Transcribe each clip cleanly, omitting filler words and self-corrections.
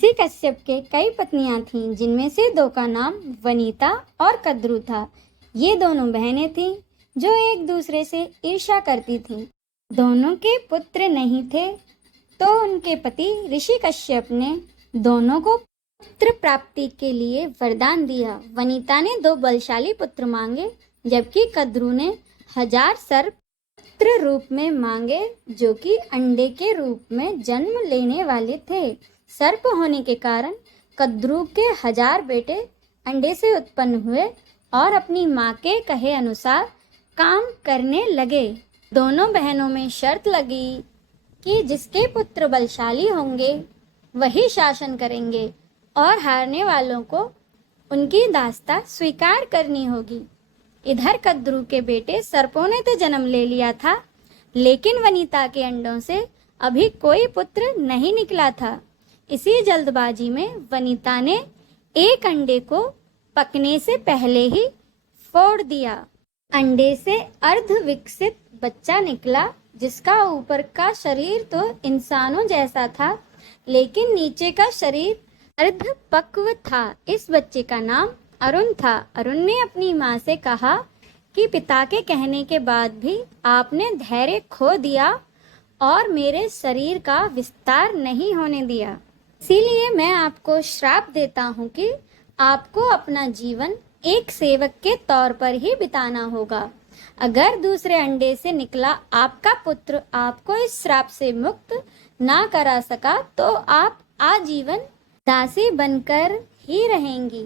ऋषि कश्यप के कई पत्नियां थीं, जिनमें से दो का नाम वनिता और कद्रु था। ये दोनों बहनें थीं जो एक दूसरे से ईर्ष्या करती थीं। दोनों के पुत्र नहीं थे, तो उनके पति ऋषि कश्यप ने दोनों को पुत्र प्राप्ति के लिए वरदान दिया। वनिता ने 2 बलशाली पुत्र मांगे, जबकि कद्रु ने 1000 सर्प पुत्र रूप में मांगे, जो कि अंडे के रूप में जन्म लेने वाले थे। सर्प होने के कारण कद्रु के 1000 बेटे अंडे से उत्पन्न हुए और अपनी माँ के कहे अनुसार काम करने लगे। दोनों बहनों में शर्त लगी कि जिसके पुत्र बलशाली होंगे वही शासन करेंगे और हारने वालों को उनकी दास्ता स्वीकार करनी होगी। इधर कद्रु के बेटे सर्पों ने तो जन्म ले लिया था, लेकिन वनिता के अंडों से अभी कोई पुत्र नहीं निकला था। इसी जल्दबाजी में वनिता ने एक अंडे को पकने से पहले ही फोड़ दिया। अंडे से अर्ध विकसित बच्चा निकला, जिसका ऊपर का शरीर तो इंसानों जैसा था, लेकिन नीचे का शरीर अर्ध पक्व था। इस बच्चे का नाम अरुण था। अरुण ने अपनी माँ से कहा कि पिता के कहने के बाद भी आपने धैर्य खो दिया और मेरे शरीर का विस्तार नहीं होने दिया, इसीलिए मैं आपको श्राप देता हूँ कि आपको अपना जीवन एक सेवक के तौर पर ही बिताना होगा। अगर दूसरे अंडे से निकला आपका पुत्र आपको इस श्राप से मुक्त ना करा सका, तो आप आजीवन दासी बनकर ही रहेंगी।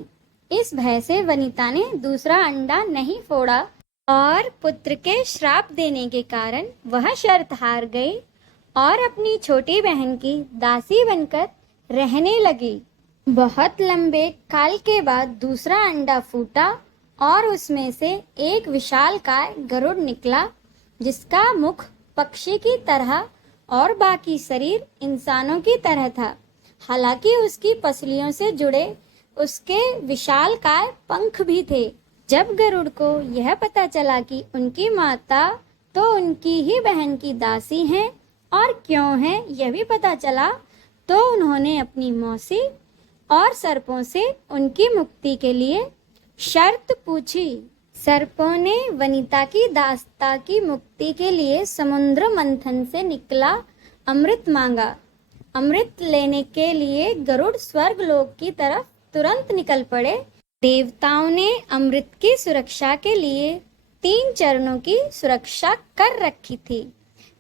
इस भय से वनिता ने दूसरा अंडा नहीं फोड़ा और पुत्र के श्राप देने के कारण वह शर्त हार गई और अपनी छोटी बहन की दासी बनकर रहने लगी। बहुत लंबे काल के बाद दूसरा अंडा फूटा और उसमें से एक विशालकाय गरुड़ निकला, जिसका मुख पक्षी की तरह और बाकी शरीर इंसानों की तरह था। हालांकि उसकी पसलियों से जुड़े उसके विशालकाय पंख भी थे। जब गरुड़ को यह पता चला कि उनकी माता तो उनकी ही बहन की दासी हैं और क्यों है यह भी पता चला, तो उन्होंने अपनी मौसी और सर्पों से उनकी मुक्ति के लिए शर्त पूछी। सर्पों ने वनिता की दास्ता की मुक्ति के लिए समुद्र मंथन से निकला अमृत मांगा। अमृत लेने के लिए गरुड़ स्वर्ग लोक की तरफ तुरंत निकल पड़े। देवताओं ने अमृत की सुरक्षा के लिए 3 चरणों की सुरक्षा कर रखी थी।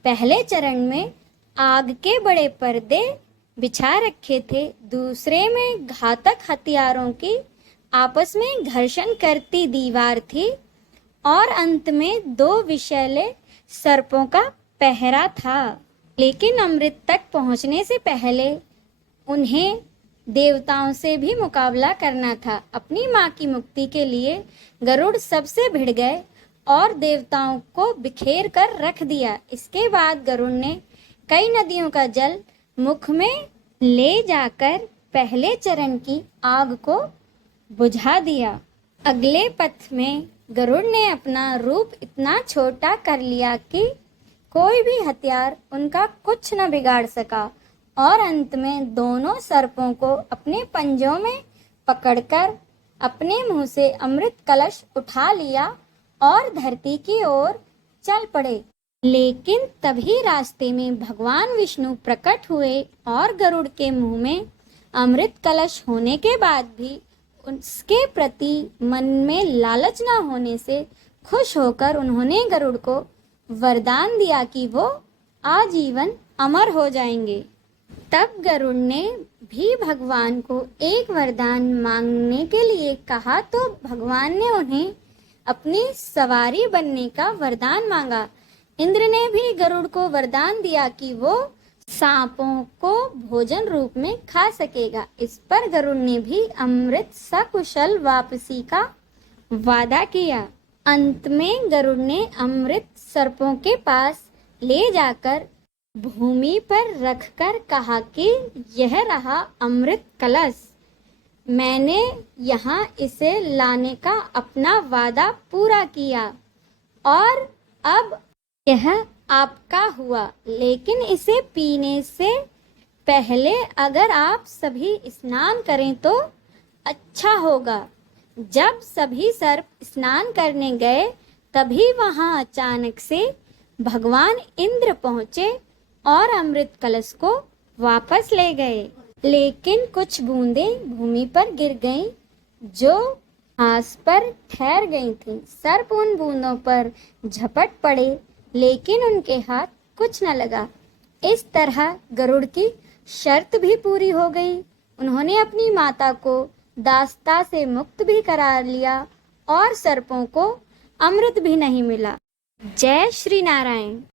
पहले चरण में आग के बड़े पर्दे बिछा रखे थे, दूसरे में घातक हथियारों की आपस में घर्षण करती दीवार थी और अंत में 2 विषैले सर्पों का पहरा था। लेकिन अमृत तक पहुंचने से पहले उन्हें देवताओं से भी मुकाबला करना था। अपनी माँ की मुक्ति के लिए गरुड़ सबसे भिड़ गए और देवताओं को बिखेर कर रख दिया। इसके बाद गरुड़ ने कई नदियों का जल मुख में ले जाकर पहले चरण की आग को बुझा दिया। अगले पथ में गरुड़ ने अपना रूप इतना छोटा कर लिया कि कोई भी हथियार उनका कुछ न बिगाड़ सका और अंत में दोनों सर्पों को अपने पंजों में पकड़कर अपने मुंह से अमृत कलश उठा लिया और धरती की ओर चल पड़े। लेकिन तभी रास्ते में भगवान विष्णु प्रकट हुए और गरुड़ के मुंह में अमृत कलश होने के बाद भी उसके प्रति मन में लालच न होने से खुश होकर उन्होंने गरुड़ को वरदान दिया कि वो आजीवन अमर हो जाएंगे। तब गरुड़ ने भी भगवान को एक वरदान मांगने के लिए कहा, तो भगवान ने उन्हें अपनी सवारी बनने का वरदान मांगा। इंद्र ने भी गरुड़ को वरदान दिया कि वो सांपों को भोजन रूप में खा सकेगा। इस पर गरुड़ ने भी अमृत सकुशल वापसी का वादा किया। अंत में गरुड़ ने अमृत सर्पों के पास ले जाकर भूमि पर रखकर कहा कि यह रहा अमृत कलश, मैंने यहाँ इसे लाने का अपना वादा पूरा किया और अब यह आपका हुआ, लेकिन इसे पीने से पहले अगर आप सभी स्नान करें तो अच्छा होगा। जब सभी सर्प स्नान करने गए तभी वहां अचानक से भगवान इंद्र पहुंचे और अमृत कलश को वापस ले गए। लेकिन कुछ बूंदें भूमि पर गिर गईं जो घास पर ठहर गई थीं। सर्प उन बूंदों पर झपट पड़े लेकिन उनके हाथ कुछ न लगा। इस तरह गरुड़ की शर्त भी पूरी हो गई। उन्होंने अपनी माता को दास्ता से मुक्त भी करा लिया और सर्पों को अमृत भी नहीं मिला। जय श्री नारायण।